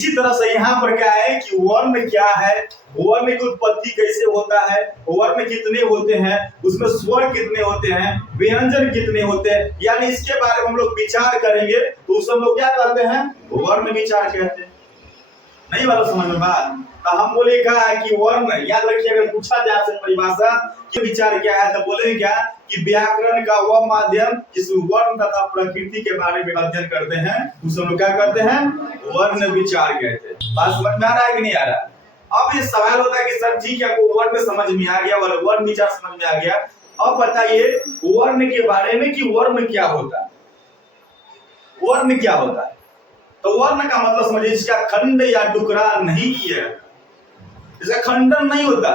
इसी तरह से यहाँ पर क्या है कि वर्ण क्या है, वर्ण की उत्पत्ति कैसे होता है, वर्ण कितने होते हैं, उसमें स्वर कितने होते हैं, व्यंजन कितने होते हैं, यानी इसके बारे में हम लोग विचार करेंगे। तो उस हम लोग क्या कहते हैं, वर्ण विचार कहते हैं। नहीं वाला समझ में बात। तो हम बोले क्या है कि वर्ण, याद रखिए अगर पूछा जाए आपसे परिभाषा कि विचार क्या है, तो बोले क्या कि व्याकरण का वह माध्यम जिसमें वर्ण तथा प्रकृति के बारे में अध्ययन करते हैं, उसे हम क्या कहते हैं, वर्ण विचार कहते हैं। बात समझ में आ रहा है कि नहीं आ रहा? अब ये सवाल होता है कि सर ठीक है, आपको वर्ण समझ में आ गया, वर्ण विचार समझ में आ गया, अब बताइए वर्ण के बारे में कि वर्ण क्या होता है। वर्ण क्या होता है? तो वर्ण का मतलब समझिए जिसका खंड या टुकड़ा नहीं किया, इसका खंडन नहीं होता,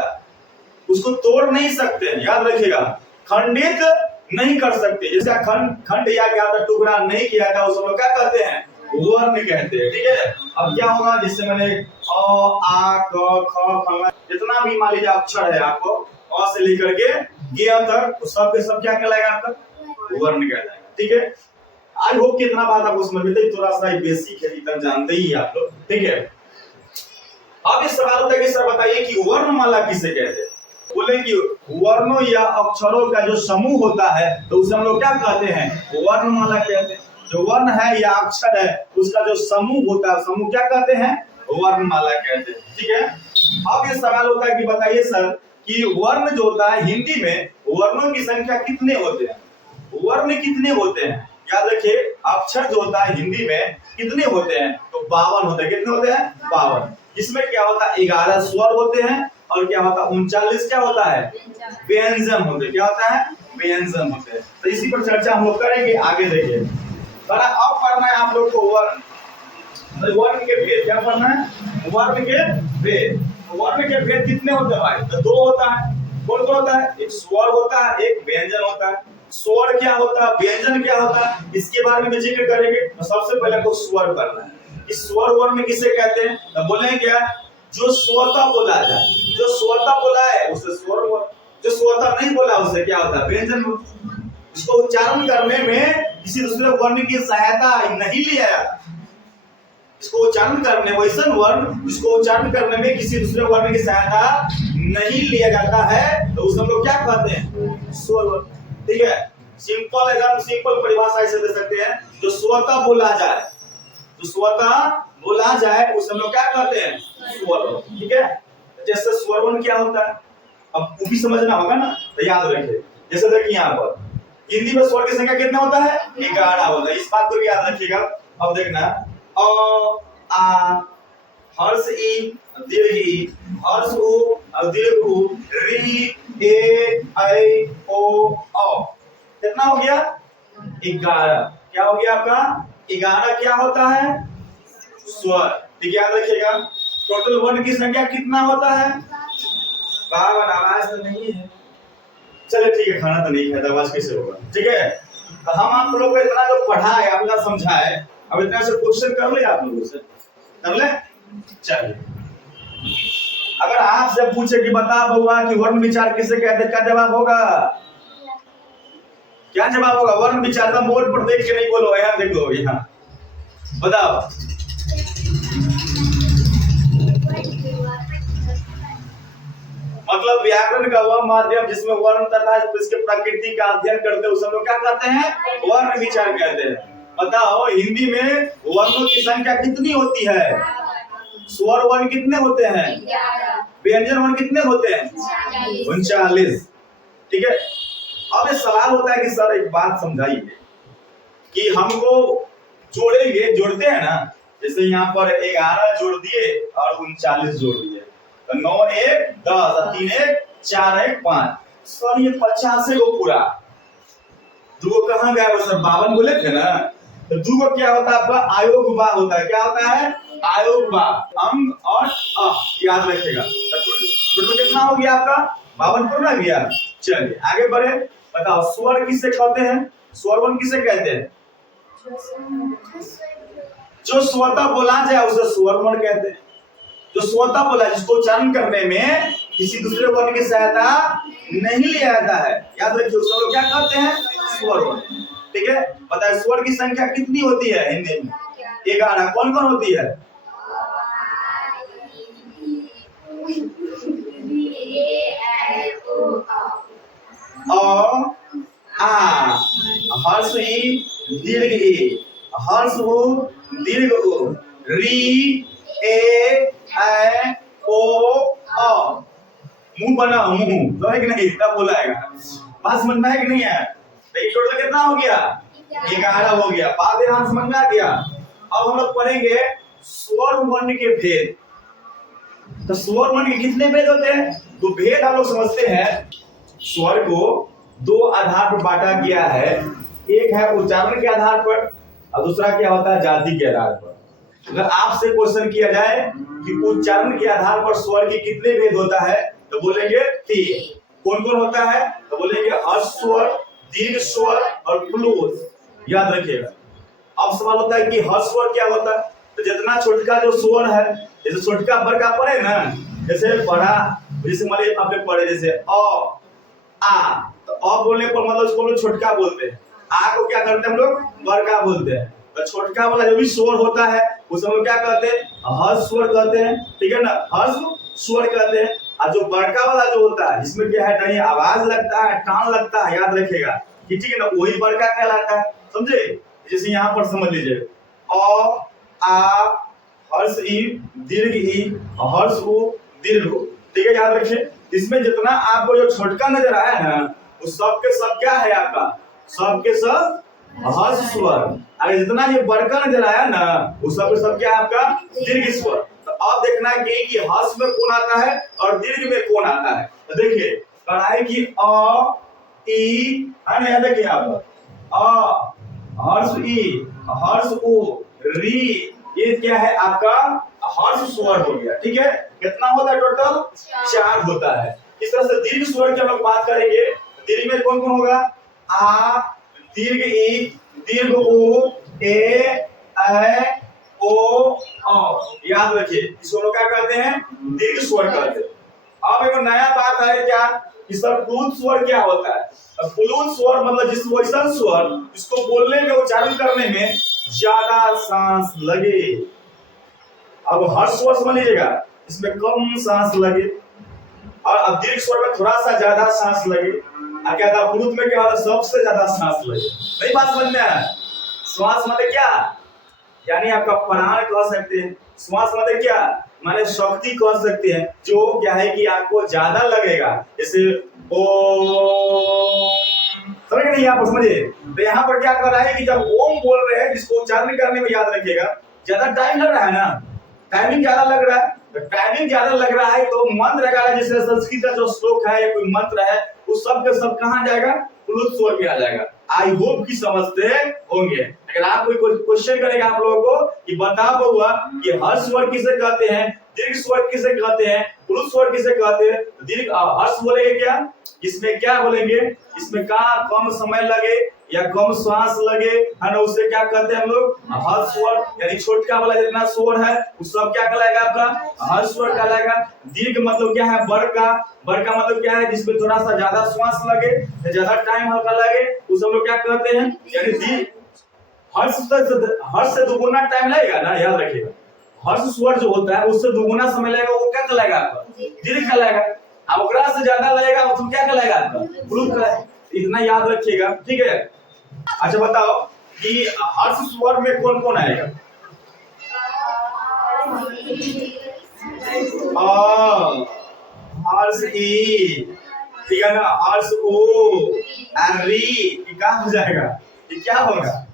उसको तोड़ नहीं सकते, याद रखिएगा, खंडित नहीं कर सकते, जिसका खंड या क्या था टुकड़ा नहीं किया था, उसको क्या कहते हैं, वर्ण कहते हैं। ठीक है। अब क्या होगा, जिससे मैंने अ आ क ख फलना जितना भी मान लीजिए अक्षर है, आपको अ से लेकर के ग तक, तो सब के सब क्या कहलाएगा, आपका वर्ण कहलाएगा। ठीक है। आई होप कि इतना बात आपको समझ में, थोड़ा सा बेसिक है, इतना जानते ही आप लोग। ठीक है। अब इस सवाल होता है कि सर बताइए कि वर्णमाला किसे कहते हैं। बोले कि वर्णों या अक्षरों का जो समूह होता है, तो उसे हम लोग क्या कहते हैं, वर्णमाला कहते हैं। जो वर्ण है या अक्षर है, उसका जो समूह होता है, समूह क्या कहते हैं, वर्णमाला कहते हैं। ठीक है। अब ये सवाल होता है कि बताइए सर कि वर्ण जो होता है, हिंदी में वर्णों की संख्या कितने होते हैं, वर्ण कितने होते हैं। याद रखिए, अक्षर जो होता है हिंदी में कितने होते हैं, तो 52 होते हैं। कितने होते हैं, 52। इसमें क्या होता है, 11 स्वर होते हैं, और क्या होता है 39 क्या होता है, व्यंजन होते हैं। क्या होता है, व्यंजन होते हैं। तो इसी पर चर्चा हम लोग करेंगे, आगे देखिए। अब पढ़ना है आप लोग को वर्ण, वर्ण के भेद। क्या पढ़ना है, वर्ण के भेद। वर्ण के भेद कितने होते हैं भाई, तो 2 होता है। कौन कौन होता है, एक स्वर होता है, एक व्यंजन होता है। स्वर क्या होता है, व्यंजन क्या होता है, इसके बारे में जिक्र करेंगे। तो सबसे पहले को स्वर करना है। इस स्वर वर्ण किसे कहते हैं, तो बोलेंगे क्या, जो स्वतः बोला जाए, जो स्वतः बोला है उसे स्वर वर्ण, जो स्वतः नहीं बोला उसे क्या होता है, व्यंजन। इसको उच्चारण करने में किसी दूसरे वर्ण की सहायता नहीं लिया जाता। इसको उच्चारण करने, वैसा वर्ण जिसको उच्चारण करने में किसी दूसरे वर्ण की सहायता नहीं लिया जाता है, तो उसे हम लोग क्या कहते हैं, स्वर वर्ण। ठीक है। सिंपल एकदम सिंपल परिभाषा ऐसे दे सकते हैं, जो स्वतः बोला जाए, जो स्वतः बोला जाए उसे हम लोग क्या कहते हैं, स्वर वर्ण। ठीक है। जैसे स्वर वर्ण क्या होता है, अब वो भी समझना होगा ना, तो याद रखिए। जैसे देखिए यहाँ पर हिंदी में स्वर की संख्या कितना होता है, 11 होता है। इस बात को भी याद रखिएगा। अब देखना, अ आ हर्ष ई दीर्घ ई, हर्ष उ दीर्घ उ, री ए ऐ ओ औ। कितना हो गया, 11। क्या हो गया आपका, 11 क्या होता है, स्वर। ठीक है, याद रखिएगा। टोटल वर्ण की संख्या कितना होता है, 52। आवाज तो नहीं है, चलिए ठीक है, खाना तो नहीं खाया, आवाज कैसे होगा। ठीक है। तो हम आप लोगों को इतना जो पढ़ा है, अपना समझा है, अब इतना से क्वेश्चन कर ले आप लोगों से, कर ले। चलिए, अगर आपसे पूछे कि बता बउआ कि वर्ण विचार किसे कहते हैं, क्या जवाब होगा, क्या जवाब होगा, वर्ण विचार का बोर्ड पर देख के नहीं बोलो, यहाँ देखो, यहाँ बताओ। मतलब व्याकरण का वह माध्यम जिसमें वर्ण तथा इसके प्रकृति का अध्ययन करते हैं, उसे लोग क्या कहते हैं, वर्ण विचार कहते हैं। बताओ हिंदी में वर्णों की संख्या कितनी होती है, स्वर वर्ण कितने होते हैं, व्यंजन वर्ण कितने होते हैं, 39। ठीक है। अब ये सवाल होता है कि सर एक बात समझाइए कि हमको जोड़ेंगे, जोड़ते हैं ना, जैसे यहाँ पर 11 जोड़ दिए और 39 जोड़ दिए, तो 9 1 10, 3 1 4 1 5, सर ये 50 को पूरा। दो कहाँ गया, वो सर 52 बोले थे ना, तो दो को क्या होता है आपका, आयोग बा होता है। क्या होता है, आयोग बा, अंग और अ, याद रखिएगा। तो कितना हो गया आपका, 52 पूरा गया। चलिए आगे बढ़े। बताओ स्वर किसे कहते हैं, स्वर वर्ण किसे कहते हैं, जो स्वतः बोला जाए उसे स्वर वर्ण कहते हैं। जो स्वतः बोला, जिसको उच्चारण करने में किसी दूसरे वर्ण की सहायता नहीं लिया जाता है, याद रखिए उसको लोग क्या कहते हैं, स्वर वर्ण। ठीक है। बताइए स्वर की संख्या कितनी होती है हिंदी में, 11। कौन कौन होती है, अ आ, हर्ष ई दीर्घ ई, हर्ष उ दीर्घ उ, री ए ऐ ओ अ। मुंह बना मुंह, समझ कि नहीं? तब बोलाएगा। बात समझ में है कि नहीं है? तो ये टोटल कितना हो गया? 11 हो गया। बात ध्यान समझ में आ गया। अब हम लोग पढ़ेंगे स्वर वर्ण के भेद। तो स्वर वर्ण के कितने भेद होते हैं? तो भेद हम लोग समझते हैं, स्वर को दो आधार पर बांटा गया है। एक है उच्चारण के आधार पर और दूसरा क्या होता है? जाति के आधार पर। अगर आपसे क्वेश्चन किया जाए कि उच्चारण के आधार पर स्वर के कितने भेद होता है, तो बोलेंगे 3। कौन कौन होता है? तो बोलेंगे हर्ष स्वर, दीर्घ स्वर और प्लूत। याद रखिएगा। अब सवाल होता है कि हर्ष स्वर क्या होता है? तो जितना छोटका जो स्वर है, जैसे छोटका बड़का पढ़े ना, जैसे पढ़ा, जैसे मान लीजिए आपने पढ़े जैसे अ आ, तो अ बोलने पर मतलब उसको लोग छोटका बोलते हैं, आ को क्या करते हैं हम लोग? बड़का बोलते हैं। तो छोटका वाला जो भी स्वर होता है उस हम लोग क्या कहते हैं? हर्ष स्वर कहते हैं, ठीक है ना? हर्ष स्वर कहते हैं। और जो बड़का वाला जो होता है जिसमें क्या है, कहीं आवाज लगता है, टान लगता है, याद रखिएगा, ठीक है ना? वही बड़का कहलाता है, समझे? जैसे यहाँ पर समझ लीजिए, अ आ, हर्ष ई दीर्घ ई, हर्ष उ दीर्घ उ, ठीक है? याद रखिए। इसमें जितना आपको जो छोटका नजर आया है वो सब के सब क्या है आपका? सब के सब हर्ष स्वर। अगर जितना ये बड़का नजर आया ना वो सब के सब क्या है आपका? दीर्घ स्वर। तो अब देखना है कि हर्ष में कौन आता है और दीर्घ में कौन आता है। तो देखिए पढ़ाई की अ ई है ना, याद रखिए आप, अ हर्ष ई, हर्ष उ, री, ये क्या है आपका? हर्ष स्वर हो गया, ठीक है? कितना होता है टोटल? 4 होता है। इस तरह से दीर्घ स्वर की हम लोग बात करेंगे। दीर्घ में कौन कौन होगा? आ, दीर्घ ई, दीर्घ उ, ए ऐ ओ अ। याद रखिए, इसको लोग क्या कहते हैं? दीर्घ स्वर कहते हैं। अब एक नया बात है क्या कि सर प्लूत स्वर क्या होता है? प्लूत स्वर मतलब जिस वैसा स्वर जिसको बोलने में, उच्चारण करने में ज्यादा सांस लगे। अब हर्ष स्वर समझ लीजिएगा, इसमें कम सांस लगे, और दीर्घ स्वर में थोड़ा सा ज्यादा सांस लगे। क्या था? प्लूत में क्या होता है? सबसे ज्यादा सांस लगे। नहीं बात समझ में आया? श्वास मतलब क्या? यानी आपका प्राण कह सकते हैं। श्वास मतलब क्या? माने शक्ति कह सकते हैं, जो क्या है कि आपको ज्यादा लगेगा। जैसे ओ, समझ नहीं? आप समझिए। तो यहाँ पर क्या कर रहा है कि जब ओम बोल रहे हैं, जिसको उच्चारण करने में याद रखिएगा ज्यादा टाइम लग रहा है ना, टाइमिंग ज्यादा लग रहा है, तो टाइमिंग ज्यादा लग रहा है तो मंत्र का जैसे संस्कृत का जो श्लोक है या कोई मंत्र है वो सब के सब कहाँ जाएगा? प्लुत स्वर में आ जाएगा। आई होप कि समझते होंगे। अगर आप कोई क्वेश्चन करेगा आप लोगों को कि बताओ बउआ कि हर्ष स्वर किसे कहते हैं, दीर्घ स्वर किसे कहते हैं, प्लुत स्वर किसे कहते हैं? दीर्घ हर्ष बोलेंगे क्या? इसमें क्या बोलेंगे? इसमें कहाँ कम समय लगे या कम श्वास लगे, है ना, उससे क्या कहते हैं हम लोग? हर्ष स्वर। यानी छोटका वाला जितना स्वर है वो सब क्या कहलाएगा आपका? हर्ष स्वर कहलाएगा। दीर्घ मतलब क्या है? बड़का। बड़का मतलब क्या है? जिसमें थोड़ा सा ज्यादा श्वास लगे, ज्यादा टाइम हल्का लगे, उस हम लोग क्या कहते हैं? यानी दीर्घ। हर्ष से दुगुना टाइम लगेगा ना, याद रखिएगा। हर्ष स्वर जो होता है उससे दुगुना समय लगेगा, वो क्या कहलाएगा आपका? दीर्घ कहलाएगा। अब ओकरा से ज्यादा लगेगा तो क्या कहलाएगा आपका? प्लुत कहलाएगा। इतना याद रखिएगा, ठीक है? अच्छा बताओ कि हर्ष स्वर में कौन कौन आएगा? हर्ष ई, ठीक है ना, हर्ष ओ, री, क्या हो जाएगा? ये क्या होगा?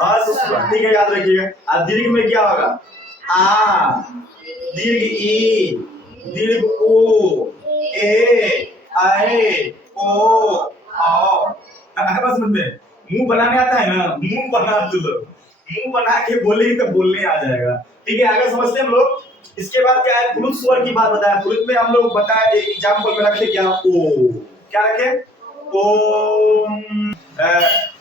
हर्ष स्वर, ठीक है? याद रखिएगा। और दीर्घ में क्या होगा? आ, दीर्घ ई, दीर्घ ओ, ए ऐ ओ औ। बस में मुंह बनाने आता है ना, मुंह बना दो, मुंह बना के बोलेंगे तो बोलने आ जाएगा, ठीक है? आगे समझते हैं हम लोग। इसके बाद क्या है? प्लुत स्वर की बात बताया। प्लुत में हम लोग बताया एक एग्जांपल में रखे क्या? ओ, क्या रखे? ओम।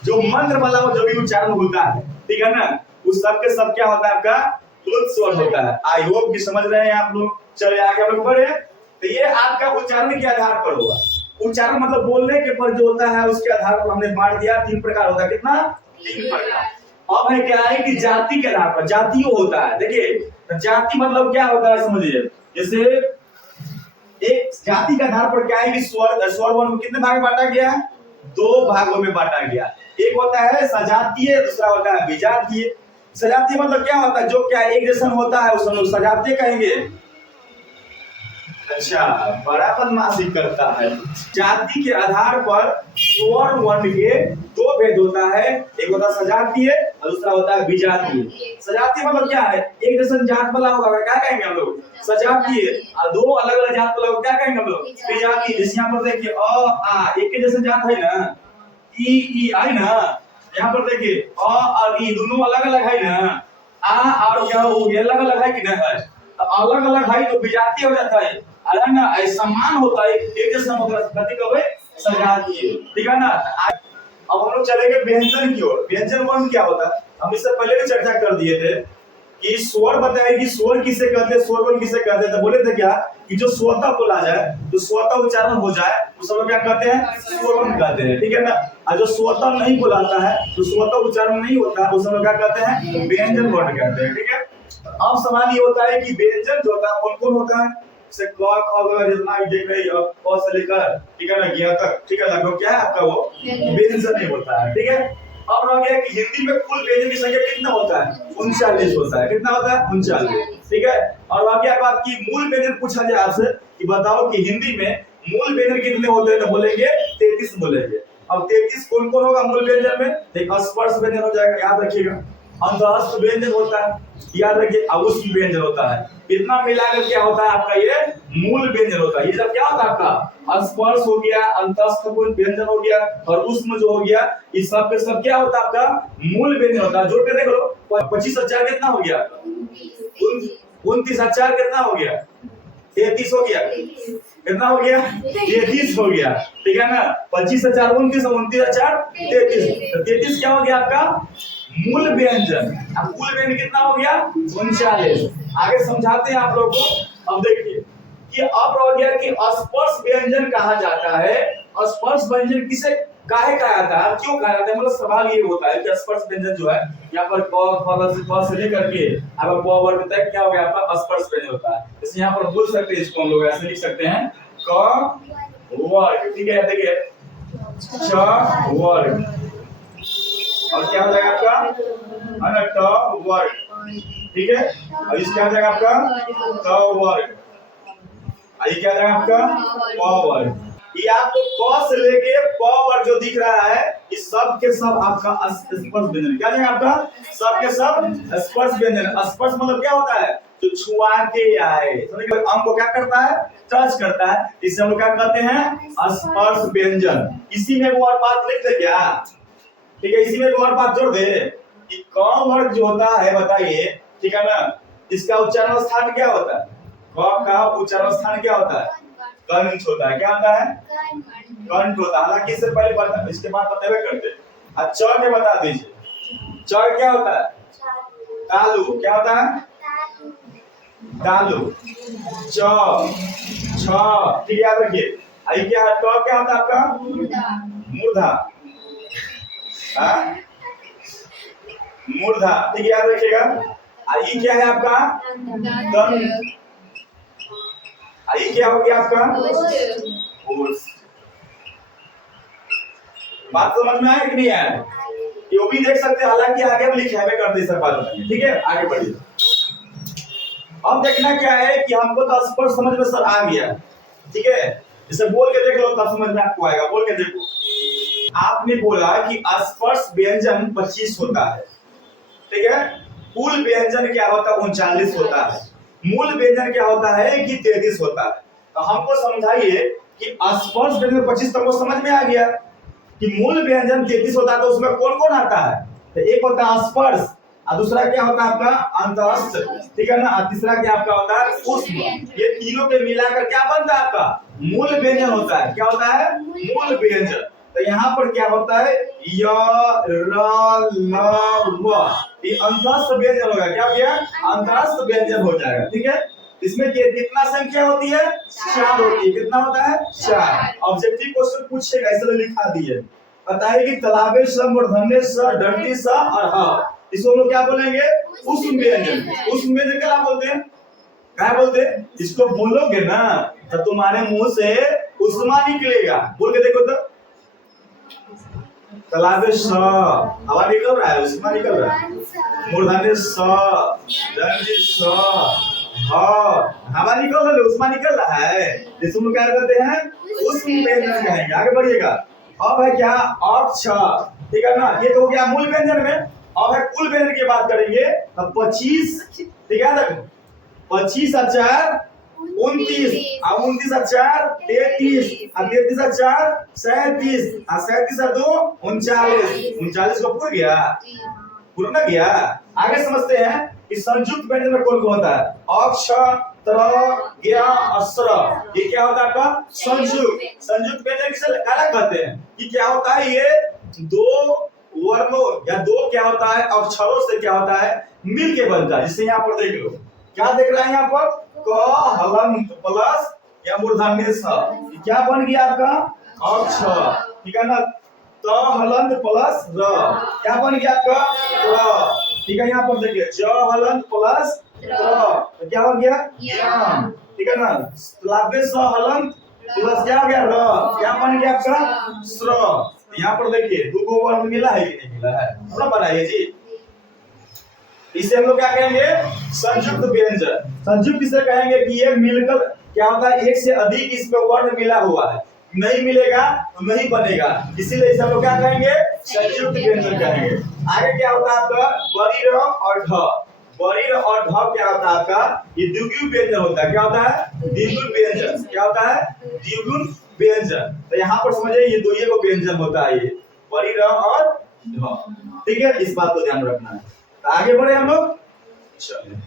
जो मंत्र वाला जो भी उच्चारण होता है, ठीक है ना, उस सब के सब क्या होता है आपका? प्लुत स्वर होता है। आई होप कि समझ रहे हैं आप लोग। चलिए आगे हम लोग बढ़े। तो ये आपका उच्चारण के आधार पर होगा। उच्चारण मतलब बोलने के पर जो होता है उसके आधार पर हमने बांट दिया। 3 प्रकार होता है। कितना? 3 प्रकार। अब है क्या है कि जाति के आधार पर जातियों होता है। देखिए जाति मतलब क्या होता है समझिए। जैसे एक जाति के आधार पर क्या है कि स्वर वर्ण कितने भाग में बांटा गया है? दो भागों में बांटा गया। एक होता है सजातीय, दूसरा होता है विजातीय। सजातीय मतलब क्या होता है, जो क्या एक जैसा होता है उसे हम लोग सजातीय कहेंगे। अच्छा, बड़ा बदमाशी करता है। जाति के आधार पर स्वर्ण वर्ण के दो भेद होता है, एक होता है सजातीय और दूसरा होता है विजातीय। सजातीय मतलब क्या है, एक जैसा जात वाला होगा क्या कहेंगे हम लोग, सजातीय। और दो अलग अलग जात वाला होगा क्या कहेंगे हम लोग, विजातीय। जैसे यहाँ पर देखिए अ आ एक ही जैसे जात है ना, ई आई ना, यहाँ पर देखिए अ और ई दोनों अलग अलग है ना, आ और क्या हो गया अलग अलग है कि नहीं है, तो अलग अलग है तो विजातीय हो जाता है। अलग ना समान होता है, एक जैसा मतलब कथी कहवे सजातीय, ठीक है ना। अब हम लोग चलेंगे व्यंजन की ओर। व्यंजन वर्ण क्या होता है, हम इससे पहले भी चर्चा कर दिए थे कि स्वर बताया कि स्वर किसे कहते हैं, स्वर वर्ण किसे कहते हैं। तो बोले थे क्या कि जो स्वतः बोला जाए, जो स्वतः उच्चारण हो जाए उस हम लोग क्या कहते हैं, स्वर वर्ण कहते हैं, ठीक है ना। और जो स्वतः नहीं बोलाता है, जो स्वतः उच्चारण नहीं होता है उस हम लोग क्या कहते हैं, व्यंजन वर्ण कहते हैं, ठीक है। अब सवाल ये होता है कि व्यंजन जो होता है कौन कौन होता है, जैसे क ख ग जितना भी देख रहे हो क से लेकर ठीक है ना ज्ञ तक, ठीक है, लगभग क्या है आपका वो व्यंजन ही होता है, ठीक है। अब रह गया कि हिंदी में कुल व्यंजन की संख्या कितना होता है, 39 होता है। कितना होता है, 39, ठीक है। और रह गया बात की मूल व्यंजन पूछा जाए आपसे कि बताओ कि हिंदी में मूल व्यंजन कितने होते हैं, तो बोलेंगे 33 बोलेंगे। अब 33 कौन कौन होगा मूल व्यंजन में, एक स्पर्श व्यंजन हो जाएगा, याद रखिएगा। अंतःस्थ व्यंजन होता है, याद रखिए। अवुष्म व्यंजन होता है। इतना मिलाकर क्या होता है आपका ये मूल व्यंजन होता है। ये सब क्या होता है आपका, स्पर्श हो गया, अंतःस्थ व्यंजन हो गया और उष्म जो हो गया, इस सब के सब क्या होता है आपका मूल व्यंजन होता है। जोड़ के देख लो, 25 और 4 कितना हो गया, 29 और 4 कितना हो गया, 33 हो गया। कितना हो गया, 33 हो गया, ठीक है ना। 25 से 4 29 और 29 से 4 33। तो 33 क्या हो गया आपका मूल व्यंजन। अब मूल व्यंजन कितना हो गया, 39। आगे समझाते हैं आप लोगों को। अब देखिए कि अब रह गया कि स्पर्श व्यंजन कहा जाता है। स्पर्श व्यंजन किसे काहे कहा जाता है, क्यों कहा जाता है, मतलब सवाल ये होता है कि स्पर्श व्यंजन जो है यहाँ पर क से लेकर के अब प वर्ग तक क्या हो गया आपका स्पर्श व्यंजन होता है। जैसे यहाँ पर बोल सकते हैं, इसको हम लोग ऐसे लिख सकते हैं क वर्ग, ठीक है। देखिए च वर्ग और क्या हो जाएगा आपका है ना ट वर्ग, ठीक है। और इसका आ जाएगा आपका त वर्ग, ये क्या आ जाएगा आपका प वर्ग। ये आपको क से लेके प वर्ग जो दिख रहा है, इस सब के सब आपका स्पर्श व्यंजन क्या जाएगा आपका, सब के सब स्पर्श व्यंजन। स्पर्श मतलब क्या होता है, जो छुआ के आए, अंग को क्या करता है, टच करता है, इसे हम लोग क्या कहते हैं स्पर्श व्यंजन। इसी में वो और बात लिख दे क्या, ठीक है। इसी में एक और बात जोड़ दे कि क वर्ग जो होता है बताइए, ठीक है ना, इसका उच्चारण स्थान क्या होता है, क का उच्चारण स्थान क्या होता है, कंठ होता है। क्या होता है, कंठ होता है। हालांकि इससे पहले बता, इसके बाद बतावे करते। अब च के बता दीजिए, च क्या होता है, तालु। क्या होता है, तालु। च छ, ठीक है, याद रखिए। आई क्या है, ट क्या होता है आपका मूर्धा, मूर्धा, ठीक है, याद रखिएगा। आई क्या है आपका दंत, आई क्या हो गया आपका ओष्ठ। बात समझ में आया कि नहीं आया, ये भी देख सकते हैं, हालांकि आगे हम लिखे हुए करते सर बात में, ठीक है। आगे बढ़िए। अब देखना क्या है कि हमको तो स्पर्श समझ में सर आ गया, ठीक है। इसे बोल के देख लो तब समझ में आपको आएगा। बोल के देखो, आपने बोला कि स्पर्श व्यंजन 25 होता है, ठीक है। कुल व्यंजन क्या होता है, 39 होता है। मूल व्यंजन क्या होता है कि 33 होता है। तो हमको समझाइए कि स्पर्श व्यंजन 25 तक समझ में आ गया कि मूल व्यंजन 33 होता है, तो उसमें कौन कौन आता है, तो एक होता है स्पर्श और दूसरा क्या होता है आपका अंतःस्थ, ठीक है ना, और तीसरा क्या आपका होता है उष्म। ये तीनों के मिलाकर क्या बनता है आपका मूल व्यंजन होता है। क्या होता है, मूल व्यंजन। तो यहाँ पर क्या होता है य र ल व, ये अंतःस्थ व्यंजन होगा। क्या हो गया, अंतःस्थ व्यंजन हो जाएगा, ठीक है। इसमें कितना संख्या होती है, 4 होती है। कितना होता है, 4। ऑब्जेक्टिव क्वेश्चन पूछेगा, इसलिए लिखा दिए। बताइए कि तालाबे स, मूर्धन्य स, दंडी स और ह, इसको हम लोग क्या बोलेंगे, उष्म व्यंजन। उष्म व्यंजन क्या बोलते हैं, क्या बोलते हैं, इसको बोलोगे ना तो तुम्हारे मुंह से उष्मा निकलेगा। बोल के देखो तो, तालाबे स हवा निकल रहा है, उसमें निकल रहा है। मूर्धन्य स, दंडी स, ह हवा निकल रहा है, उसमें निकल रहा है। जिसको हम क्या कहते हैं, उस व्यंजन कहेंगे। आगे बढ़िएगा। अब है क्या, अक्ष, ठीक है ना। ये तो हो गया मूल व्यंजन में। अब है कुल व्यंजन की बात करेंगे। अब 25, ठीक है ना, 25 और 4 29, अब 29 और 4 33, अब 33 और 4 37, और 37 और 2 39, 39 को पूरा गया, पूरा ना गया। आगे समझते हैं कि संयुक्त व्यंजन में कौन कौन होता है। अक्ष, त्र, ज्ञ, अस्र, ये क्या होता है आपका संयुक्त। संयुक्त व्यंजन किसे अलग कहते हैं कि क्या होता है, ये दो वर्णों या दो क्या होता है अक्षरों से क्या होता है मिल के बनता है। जिसे यहाँ पर देख लो, क्या देख रहे हैं यहाँ पर, क हलंत प्लस या मूर्धन्य स, क्या बन गया आपका अक्ष, ठीक है ना। त हलंत प्लस र, क्या बन गया आपका त्र, ठीक है। यहाँ पर देखिए ज हलंत प्लस त्र, क्या हो गया ज्ञान, ठीक है ना। लाभे स हलंत प्लस क्या हो गया र, क्या बन गया आपका स्र। यहाँ पर देखिए दो वर्ण मिला है कि नहीं मिला है, थोड़ा बनाइए जी। इसे हम लोग क्या कहेंगे, संयुक्त व्यंजन। संयुक्त किसे कहेंगे कि ये मिलकर क्या होता है, एक से अधिक इसमें वर्ण मिला हुआ है, नहीं मिलेगा तो नहीं बनेगा, इसीलिए इसे हम लोग क्या कहेंगे, संयुक्त व्यंजन कहेंगे। आगे क्या होता है आपका बरीर और ढ। बरीर और ढ क्या होता है आपका, ये द्विगुण व्यंजन होता है। क्या होता है, द्विगुण व्यंजन। क्या होता है, द्विगुण व्यंजन। तो यहाँ पर समझिए ये दो को व्यंजन होता है, ये बरीर और ढ, ठीक है। इस बात को ध्यान रखना है। तो आगे बढ़े हम लोग, चलिए।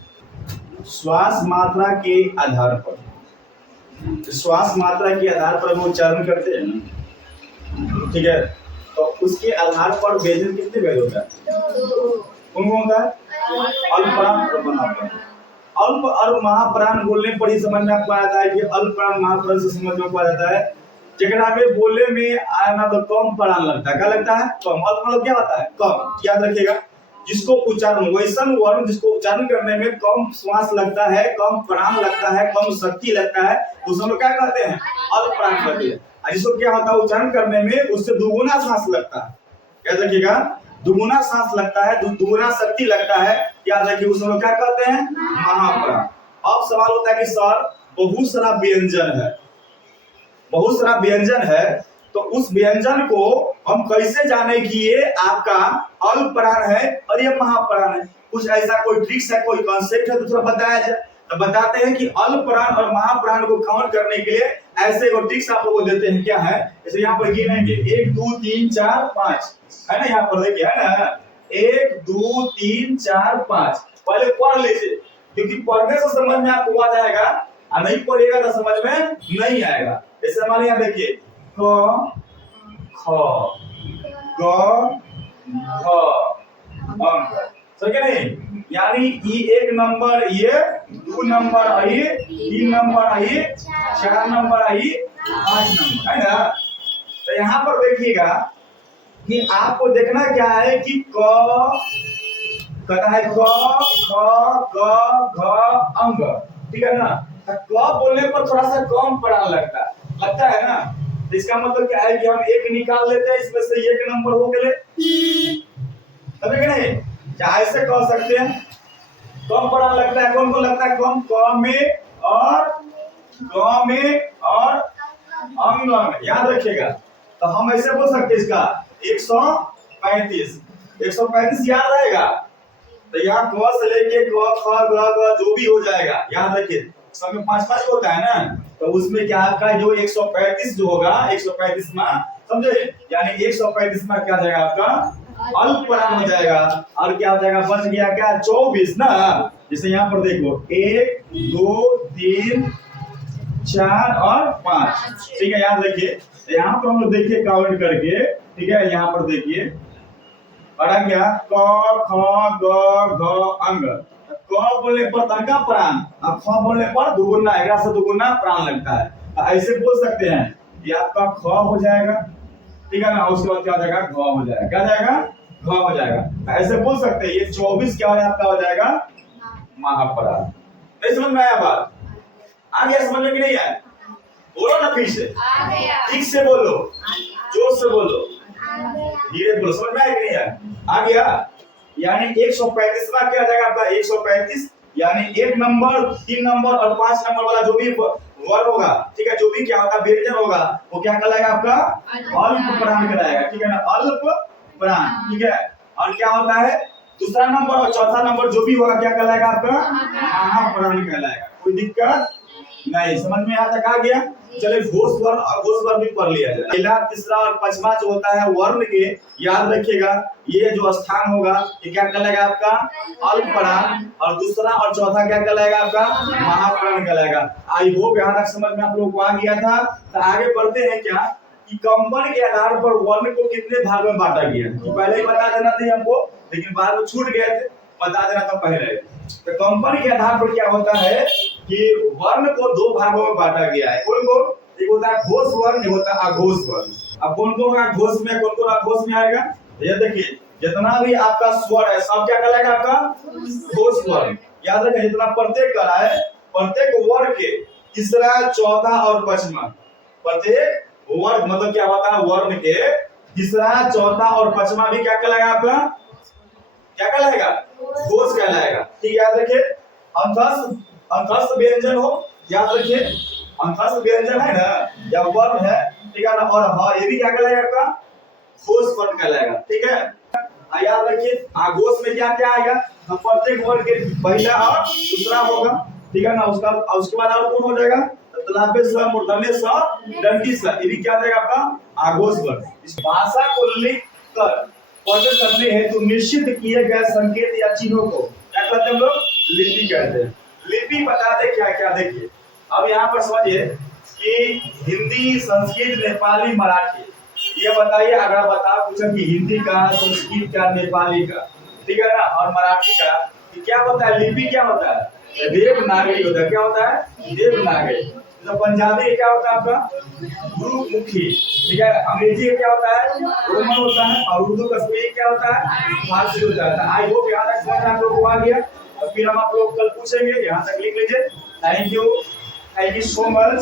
श्वास मात्रा के आधार पर, श्वास मात्रा के आधार पर हम उच्चारण करते हैं, ठीक है। तो उसके आधार पर व्यंजन कितने भेद होता है, कौन कौन होता है, अल्पप्राण और महाप्राण। अल्प और महाप्राण बोलने पर ही समझ में आपको आता है कि अल्पप्राण महाप्राण से समझ में आ जाता है। जगह में बोलने में आना तो कम प्राण लगता है, क्या लगता है कम। अल्प मतलब क्या होता है कम, याद रखिएगा। जिसको उच्चारण वैसन वर्ण जिसको उच्चारण करने में कम श्वास लगता है, कम प्राण लगता है, कम शक्ति लगता है, उसे हम लोग क्या कहते हैं, अल्प प्राण कहते हैं। और जिसको क्या होता है उच्चारण करने में उससे दुगुना सांस लगता है, याद रखिएगा, दुगुना सांस लगता है, दुगुना शक्ति लगता है, याद रखिए, उसे हम लोग क्या कहते हैं, महाप्राण। अब सवाल होता है कि सर बहुत सारा व्यंजन है, बहुत सारा व्यंजन है, तो उस व्यंजन को हम कैसे जाने कि ये आपका अल्प प्राण है और ये महाप्राण है। कुछ ऐसा कोई ट्रिक्स है, कोई कॉन्सेप्ट है तो थोड़ा बताया जाए। तो बताते हैं कि अल्प प्राण और महाप्राण को काउंट करने के लिए ऐसे वो ट्रिक्स आप लोगों को देते हैं। क्या है, जैसे यहाँ पर गिनेंगे 1 2 3 4 5, है ना, यहाँ पर देखिए, है ना, 1 2 3 4 5। पहले पढ़ लीजिए, क्योंकि पढ़ने से समझ में आपको आ जाएगा, और नहीं पढ़ेगा तो समझ में नहीं आएगा। जैसे हमारे यहाँ देखिए क ख ग घ अंक, समझे नहीं, यानी ये 1 नंबर, ये 2 नंबर, आई 3 नंबर, आई 4 नंबर, आई 5 नंबर, है ना। तो यहाँ पर देखिएगा कि आपको देखना क्या है कि क कहता है क ख ग घ अंग, ठीक है ना। तो क बोलने पर थोड़ा सा कम प्राण लगता है ना। इसका मतलब क्या है कि हम 1 निकाल लेते हैं, इसमें से 1 नंबर हो गए, समझे कि नहीं। क्या ऐसे कह सकते हैं, कम प्राण लगता है, कौन को लगता है कम, क में और ग में और अंग में, याद रखिएगा। तो हम ऐसे बोल सकते हैं इसका 135 याद रहेगा। तो यहाँ क से लेके क ख ग घ जो भी हो जाएगा, याद रखिए, सब में 5-5 होता है ना। तो उसमें क्या आपका जो 135 जो होगा, 135 में समझे, यानी 135 में क्या जाएगा आपका अल्प प्राण हो जाएगा। और क्या हो जाएगा, बच गया क्या 24 ना। जैसे यहाँ पर देखो 1 2 3 4 और 5, ठीक है, याद रखिए। यहाँ पर हम लोग देखिए काउंट करके, ठीक है, यहाँ पर देखिए पढ़ा गया क ख ग घ अंग। क बोलने पर तनका प्राण, और ख बोलने पर दुगुना, 11 से दुगुना प्राण लगता है। ऐसे बोल सकते हैं कि आपका ख हो जाएगा, ठीक है ना, उसके बाद क्या हो जाएगा घ हो जाएगा, क्या जाएगा घ हो जाएगा। ऐसे बोल सकते हैं ये 24 क्या हो जाएगा, आपका हो जाएगा महाप्राण। नहीं समझ में आया बात, आ गया समझ में कि नहीं आया, बोलो ना फिर से, ठीक से बोलो, जोर से बोलो, धीरे बोलो, समझ में आया कि नहीं यार? आ गया। यानी 135वां क्या आ जाएगा आपका? 135 यानी 1 नंबर, 3 नंबर और 5 नंबर वाला जो भी वर्ड होगा, ठीक है, जो भी क्या होगा व्यंजन होगा, वो क्या कहलाएगा आपका? अल्प प्राण कहलाएगा, ठीक है ना, अल्प प्राण, ठीक है। और क्या होता है दूसरा नंबर और चौथा नंबर जो भी होगा क्या कहलाएगा आपका? महाप्राण कहलाएगा। कोई दिक्कत नहीं, समझ में यहाँ तक आ गया? चलिए घोष वर्ण और घोष वर्ण भी पढ़ लिया जाए। पहला, तीसरा और पांचवा जो होता है वर्ण के, याद रखिएगा, ये जो स्थान होगा ये क्या कहलाएगा आपका? अल्प प्राण। और दूसरा और चौथा क्या कहलाएगा आपका? महाप्राण कहलाएगा। आई होप यहाँ तक समझ में आप लोग को आ गया था। तो आगे बढ़ते हैं क्या कि कंपन के आधार पर वर्ण को कितने भाग में बांटा गया। तो पहले ही बता देना था हमको, लेकिन बाद में छूट गए थे, बता देना था पहले। तो कंपन के आधार पर क्या होता है कि वर्ण को 2 भागों में बांटा गया है। कौन कौन? एक होता है घोष वर्ण, एक होता है अघोष वर्ण। अब कौन कौन का घोष में, कौन कौन अघोष में आएगा? ये देखिए, जितना भी आपका स्वर है सब क्या कहलाएगा आपका? घोष वर्ण। याद रखिए, जितना प्रत्येक कला है, प्रत्येक वर्ग के तीसरा, चौथा और पांचवा, प्रत्येक वर्ग मतलब क्या होता है वर्ण के तीसरा, चौथा और पांचवा भी क्या कहलाएगा आपका? क्या कहलाएगा? घोष कहलाएगा। ठीक, याद रखिए। अंतस्थ व्यंजन हो, याद रखिए, अंतस्थ व्यंजन है ना या वर्ण है, ठीक है ना, और हाँ ये भी क्या कहलाएगा आपका? घोष वर्ण कहलाएगा, ठीक है। याद रखिए, आघोष में क्या क्या आएगा? प्रत्येक वर्ग के पहला और दूसरा होगा, ठीक है ना, उसके बाद और कौन हो जाएगा? तलाबे स, मूर्धन्य स, दंडी स, ये भी क्या जाएगा आपका? आघोष वर्ण। इस भाषा को लिख कर प्रकट करने हेतु निश्चित किए गए संकेत या चिन्हों को क्या कहते हैं हम लोग? लिपि कहते हैं। लिपि बताते क्या क्या, देखिए अब यहाँ पर समझिए कि हिंदी, संस्कृत, नेपाली, मराठी, ये बताइए। अगर आप बता पूछे कि हिंदी का, संस्कृत का, नेपाली का, ठीक है ना, और मराठी का, क्या होता है? लिपि क्या होता है? देवनागरी होता है। क्या होता है? देवनागरी। तो पंजाबी क्या होता है आपका? गुरुमुखी, ठीक है। अंग्रेजी क्या होता है? रोमन होता है। और उर्दू का क्या होता है? फारसी होता है। आई होप यहाँ तक समझ आप लोगों को आ गया। तो फिर हम आप लोग कल पूछेंगे, यहाँ तक लिख लीजिए। Thank you so much.